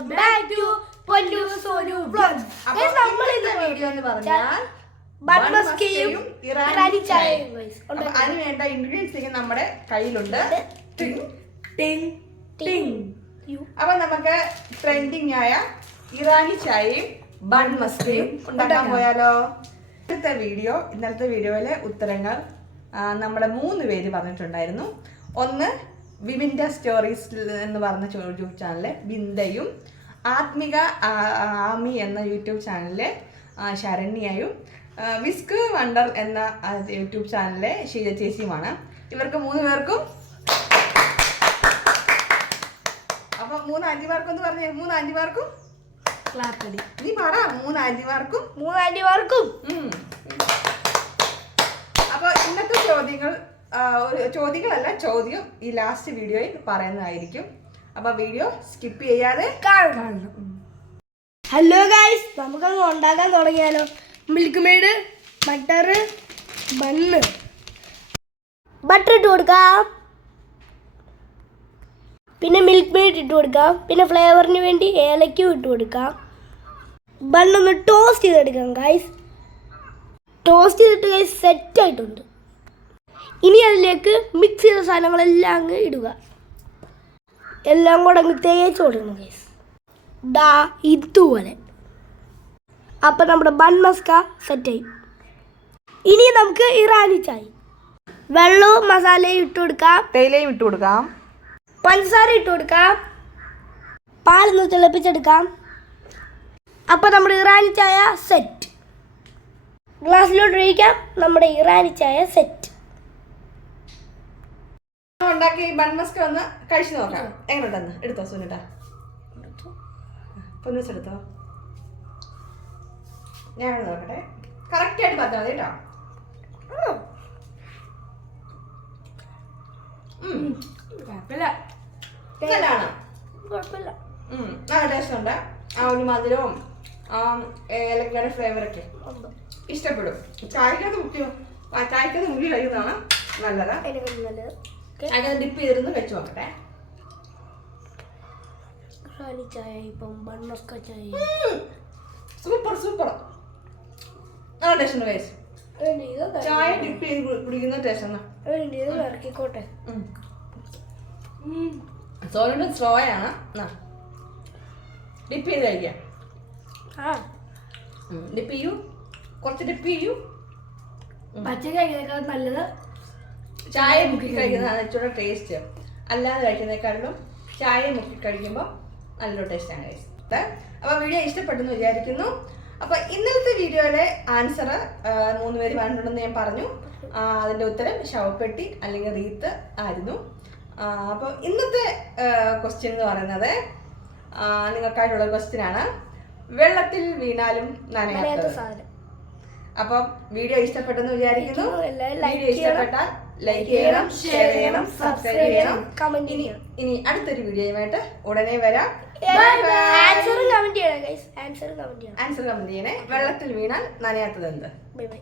Welcome back to പൊന്നു Sonu vlogs അപ്പൊ ഇന്നത്തെ വീഡിയോ എന്ന് പറഞ്ഞാൽ ബൺമസ്കയും ഇറാനി ഇറാനി ചായയും. ചായയും guys. അപ്പൊ അതിന് വേണ്ട ഇൻഗ്രീഡിയൻസ് നമ്മുടെ കയ്യിലുണ്ട്. ടിങ്. ടിങ് ടിങ്. യു. അപ്പൊ നമുക്ക് ട്രെൻഡിങ് ആയ ഇറാനി ചായയും ബൺ മസ്കയും ഉണ്ടാക്കാൻ പോയാലോ? ഇന്നത്തെ വീഡിയോ ഇന്നലത്തെ വീഡിയോയിലെ ഉത്തരങ്ങൾ നമ്മുടെ മൂന്ന് പേര് പറഞ്ഞിട്ടുണ്ടായിരുന്നു. ഒന്ന് വിവിൻഡ സ്റ്റോറീസ് എന്ന് പറഞ്ഞ യൂട്യൂബ് ചാനലിലെ ബിന്ദയും ആത്മിക ആമി എന്ന യൂട്യൂബ് ചാനലിലെ ശരണ്യയും വിസ്ക് വണ്ടർ എന്ന യൂട്യൂബ് ചാനലിലെ ഷീജ ചേച്ചിയുമാണ്. ഇവർക്ക് മൂന്ന് പേർക്കും അപ്പൊ മൂന്ന് ആന്റിമാർക്കും എന്ന് പറഞ്ഞ മൂന്ന് ആന്റിമാർക്കും ക്ലാപ്പ് അടി നീ പറ മൂന്ന് ആന്റിമാർക്കും മൂന്ന് ആന്റിമാർക്കും. അപ്പൊ ഇന്നത്തെ ചോദ്യങ്ങൾ ഒരു ചോദ്യങ്ങളല്ല ചോദ്യം ഈ ലാസ്റ്റ് വീഡിയോയിൽ പറയുന്നതായിരിക്കും. അപ്പൊ വീഡിയോ സ്കിപ്പ് ചെയ്യാതെ ഹലോ ഗൈസ് നമുക്കങ്ങ് ഉണ്ടാക്കാൻ തുടങ്ങിയാലോ? Milk made butter bun butter ഇട്ട് കൊടുക്കാം. പിന്നെ മിൽക്ക് മെയ്ഡ് ഇട്ട് കൊടുക്കാം. പിന്നെ ഫ്ലേവറിന് വേണ്ടി ഏലക്കും ഇട്ട് കൊടുക്കാം. ബണ്ണൊന്ന് ടോസ്റ്റ് ചെയ്തെടുക്കാം ഗൈസ് ടോസ്റ്റ് ചെയ്തിട്ട് ഗൈസ് സെറ്റ് ആയിട്ടുണ്ട്. ഇനി അതിലേക്ക് മിക്സ് ചെയ്ത സാധനങ്ങളെല്ലാം അങ്ങ് ഇടുക. എല്ലാം കൂടെ അങ്ങ് തേച്ച് കൊടുക്കണം ഗൈസ് ദാ ഇതുപോലെ. അപ്പം നമ്മുടെ ബൺ മസ്ക സെറ്റായി ഇനി നമുക്ക് ഇറാനി ചായ. വെള്ളവും മസാലയും ഇട്ട് കൊടുക്കാം. തേയിലയും ഇട്ട് കൊടുക്കാം. പഞ്ചസാര ഇട്ട് കൊടുക്കാം. പാലൊന്ന് തിളപ്പിച്ചെടുക്കാം. അപ്പം നമ്മുടെ ഇറാനി ചായ സെറ്റ് ഗ്ലാസ്സിലോട്ട് ഒഴിക്കാം. നമ്മുടെ ഇറാനി ചായ സെറ്റ് ഉണ്ടാക്കി ബൺമസ്ക് ഒന്ന് കഴിച്ചു നോക്കാം. എങ്ങനെ ഉണ്ടെന്ന് എടുത്തോ സുനിട്ടാ പൊന്നൂസ് എടുത്തോ? ഞാൻ നോക്കട്ടെ. കറക്റ്റ് ആയിട്ട് പറഞ്ഞാൽ മതി കേട്ടോ നല്ലതാണ്. നല്ല ടേസ്റ്റ് ഉണ്ട്. ആ ഒരു മധുരവും ഏലക്കയുടെ ഫ്ലേവറൊക്കെ ഇഷ്ടപ്പെടും. ചായക്കകത്ത് കുട്ടിയോ ചായക്കകത്ത് മുടി കഴിക്കുന്നതാണ് നല്ലതാ. അതിനെക്കാളും നല്ലത്. അങ്ങനെ ഡിപ്പ് ചെയ്തിരുന്ന് കഴിച്ചു നോക്കട്ടെ. ഇറാനി ചായ ഇപ്പം ബണ്ണസ്ക ചായ. സൂപ്പർ സൂപ്പർ ടേസ്റ്റ് ചായ ഡിപ്പ് ചെയ്ത് കുടിക്കുന്ന ടേസ്റ്റ് ഇറക്കിക്കോട്ടെ. സ്ലോ ആണ്. ഡിപ്പ് ചെയ്ത് കഴിക്കാം. ഡിപ്പ് ചെയ്യൂ. കുറച്ച് ഡിപ്പ് ചെയ്യൂ. പച്ച നല്ലത്. ചായ മുക്കി കഴിക്കുന്നതാണ് ഇച്ചിരി ടേസ്റ്റ് അല്ലാതെ കഴിക്കുന്നതിനേക്കാളും ചായ മുക്കി കഴിക്കുമ്പോൾ നല്ലൊരു ടേസ്റ്റാണ് കഴിച്ചത് അപ്പോൾ വീഡിയോ ഇഷ്ടപ്പെട്ടെന്ന് വിചാരിക്കുന്നു. അപ്പോൾ ഇന്നലത്തെ വീഡിയോയിലെ ആൻസർ മൂന്ന് പേര് പറഞ്ഞിട്ടുണ്ടെന്ന് ഞാൻ പറഞ്ഞു. അതിന്റെ ഉത്തരം ശവപ്പെട്ടി അല്ലെങ്കിൽ റീത്ത് ആയിരുന്നു. അപ്പോൾ ഇന്നത്തെ ക്വസ്റ്റ്യൻ എന്ന് പറയുന്നത് നിങ്ങൾക്കായിട്ടുള്ള ക്വസ്റ്റ്യൻ ആണ്. വെള്ളത്തിൽ വീണാലും നനയാത്ത സാധനം. അപ്പം വീഡിയോ ഇഷ്ടപ്പെട്ടെന്ന് വിചാരിക്കുന്നു. വീഡിയോ ഇഷ്ടപ്പെട്ടാൽ ലൈക്ക് ചെയ്യണം ഷെയർ ചെയ്യണം സബ്സ്ക്രൈബ് ചെയ്യണം കമന്റ് ഇനി ചെയ്യണം. ഇനി അടുത്തൊരു വീഡിയോയുമായിട്ട് ഉടനെ വരാം. ആൻസർ കമന്റ് ചെയ്യണം ആൻസർ കമന്റ് ചെയ്യണേ. വെള്ളത്തിൽ വീണാൽ നനയാത്തത് എന്ത്? Bye bye